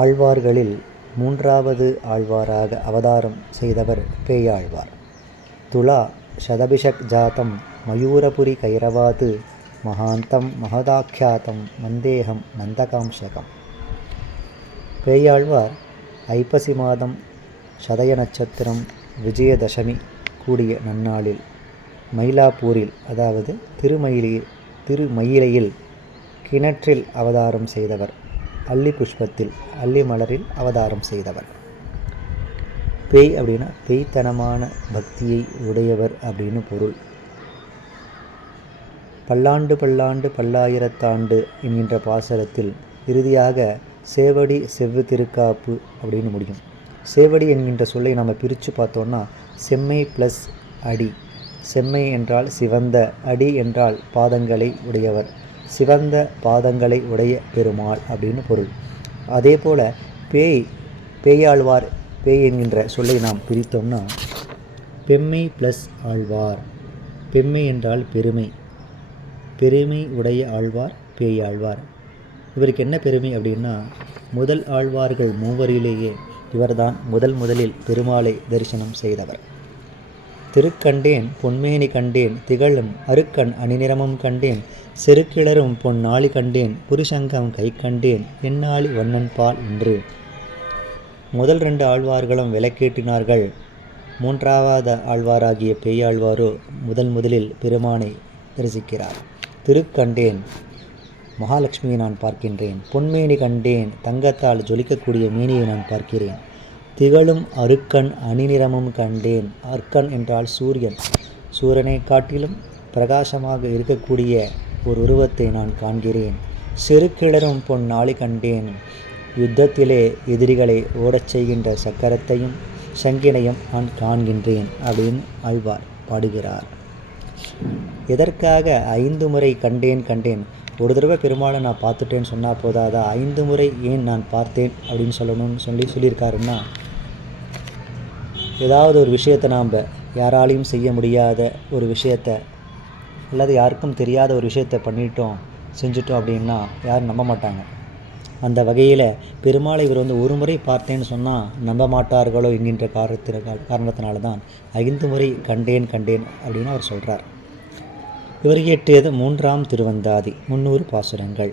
ஆழ்வார்களில் மூன்றாவது ஆழ்வாராக அவதாரம் செய்தவர் பேயாழ்வார். துலா சதபிஷக் ஜாதம் மயூரபுரி கைரவாது மகாந்தம் மகதாக்கியாதம் மந்தேகம் நந்தகாம்சகம். பேயாழ்வார் ஐப்பசி மாதம் சதய நட்சத்திரம் விஜயதசமி கூடிய நன்னாளில் மயிலாப்பூரில், அதாவது திருமயிலையில் கிணற்றில் அவதாரம் செய்தவர். அல்லி புஷ்பத்தில், அல்லி மலரில் அவதாரம் செய்தவர். பேய் அப்படின்னா பேய்த்தனமான பக்தியை உடையவர் அப்படின்னு பொருள். பல்லாண்டு பல்லாண்டு பல்லாயிரத்தாண்டு என்கின்ற பாசுரத்தில் இறுதியாக சேவடி செவ்வு திருக்காப்பு அப்படின்னு முடியும். சேவடி என்கின்ற சொல்லை நம்ம பிரித்து பார்த்தோன்னா செம்மை ப்ளஸ் அடி. செம்மை என்றால் சிவந்த, அடி என்றால் பாதங்களை உடையவர். சிவந்த பாதங்களை உடைய பெருமாள் அப்படின்னு பொருள். அதே போல் பேயாழ்வார், பேய் என்கின்ற சொல்லை நாம் பிரித்தோம்னா பெம்மை ப்ளஸ் ஆழ்வார். பெம்மை என்றால் பெருமை, பெருமை உடைய ஆழ்வார் பேயாழ்வார். இவருக்கு என்ன பெருமை அப்படின்னா, முதல் ஆழ்வார்கள் மூவரிலேயே இவர்தான் முதலில் பெருமாளை தரிசனம் செய்தவர். திருக்கண்டேன் பொன்மேனி கண்டேன், திகழும் அருக்கண் அணிநிறமும் கண்டேன், செருக்கிளரும் பொன்னாளி கண்டேன், புருஷங்கம் கை கண்டேன், என்னாளி வண்ணன் பால் என்று. முதல் 2 ஆழ்வார்களும் விளக்கேற்றினார்கள். மூன்றாவது ஆழ்வாராகிய பேயாழ்வாரோ முதலில் பெருமானை தரிசிக்கிறார். திருக்கண்டேன், மகாலட்சுமியை நான் பார்க்கின்றேன். பொன்மேனி கண்டேன், தங்கத்தால் ஜொலிக்கக்கூடிய மேனியை நான் பார்க்கிறேன். திகழும் அருக்கண் அணிநிறமும் கண்டேன். அர்க்கன் என்றால் சூரியன். சூரியனை காட்டிலும் பிரகாசமாக இருக்கக்கூடிய ஒரு உருவத்தை நான் காண்கிறேன். செருக்கிளரும் பொன்னாளி கண்டேன். யுத்தத்திலே எதிரிகளை ஓடச் செய்கின்ற சக்கரத்தையும் சங்கினையும் நான் காண்கின்றேன் அப்படின்னு ஆழ்வார் பாடுகிறார். எதற்காக 5 முறை கண்டேன்? ஒரு தடவை பெருமாளை நான் பார்த்துட்டேன்னு சொன்னால் போதாதா? 5 முறை ஏன் நான் பார்த்தேன் அப்படின்னு சொல்லியிருக்காருன்னா, ஏதாவது ஒரு விஷயத்தை நாம் யாராலையும் செய்ய முடியாத ஒரு விஷயத்தை, அல்லது யாருக்கும் தெரியாத ஒரு விஷயத்தை செஞ்சிட்டோம் அப்படின்னா யாரும் நம்ப மாட்டாங்க. அந்த வகையில் பெருமாளை இவர் ஒரு முறை பார்த்தேன்னு சொன்னால் நம்ப மாட்டார்களோ என்கின்ற காரணத்தினால தான் 5 முறை கண்டேன் அப்படின்னு அவர் சொல்கிறார். இவர் இயற்றியது 3ஆம் திருவந்தாதி, 300 பாசுரங்கள்.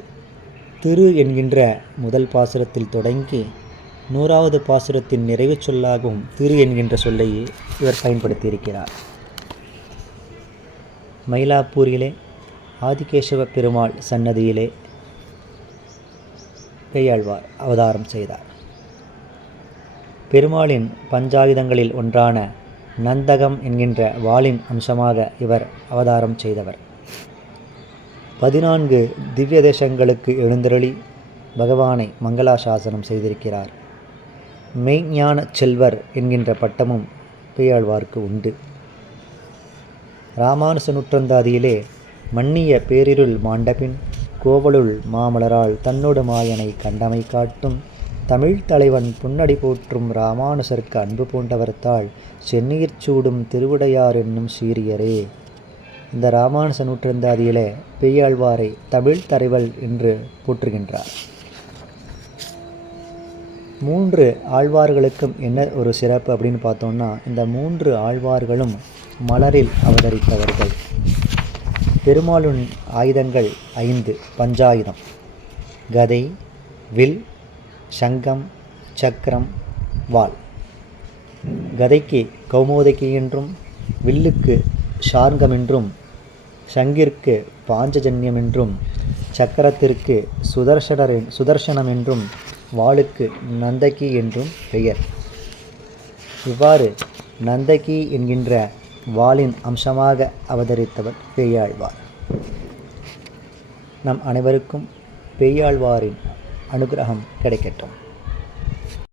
திரு என்கின்ற முதல் பாசுரத்தில் தொடங்கி 100வது பாசுரத்தின் நிறைவு சொல்லாகவும் திரு என்கின்ற சொல்லையே இவர் பயன்படுத்தியிருக்கிறார். மயிலாப்பூரிலே ஆதிகேசவ பெருமாள் சன்னதியிலே பேயாழ்வார் அவதாரம் செய்தார். பெருமாளின் பஞ்சாயுதங்களில் ஒன்றான நந்தகம் என்கின்ற வாளின் அம்சமாக இவர் அவதாரம் செய்தவர். 14 திவ்ய தேசங்களுக்கு எழுந்தருளி பகவானை மங்களாசாசனம் செய்திருக்கிறார். மெய்ஞான செல்வர் என்கின்ற பட்டமும் பேயாழ்வார்க்கு உண்டு. ராமானுச நூற்றந்தாதியிலே மன்னிய பேரிருள் மாண்டபின் கோவலுள் மாமலரால் தன்னோடு மாயனை கண்டமை காட்டும் தமிழ் தலைவன் புன்னடி போற்றும் ராமானுசருக்கு அன்பு பூண்டவர்த்தாள் சென்னீர் சூடும் திருவுடையார் என்னும் சீரியரே. இந்த ராமானுச நூற்றந்தாதியிலே பேயாழ்வாரை தமிழ் தலைவல் என்று போற்றுகின்றார். 3 ஆழ்வார்களுக்கும் என்ன ஒரு சிறப்பு அப்படின்னு பார்த்தோம்னா, இந்த 3 ஆழ்வார்களும் மலரில் அவதரித்தவர்கள். பெருமாளின் ஆயுதங்கள் 5 பஞ்சாயுதம்: கதை, வில், சங்கம், சக்கரம், வாள். கதைக்கு கௌமோதகி என்றும், வில்லுக்கு ஷார்ங்கம் என்றும், சங்கிற்கு பாஞ்சஜன்யம் என்றும், சக்கரத்திற்கு சுதர்சனம் என்றும், வாளுக்கு நந்தகி என்றும் பெயர். இவ்வாறு நந்தகி என்கின்ற வாளின் அம்சமாக அவதரித்தவர் பேயாழ்வார். நம் அனைவருக்கும் பேயாழ்வாரின் அனுகிரகம் கிடைக்கட்டும்.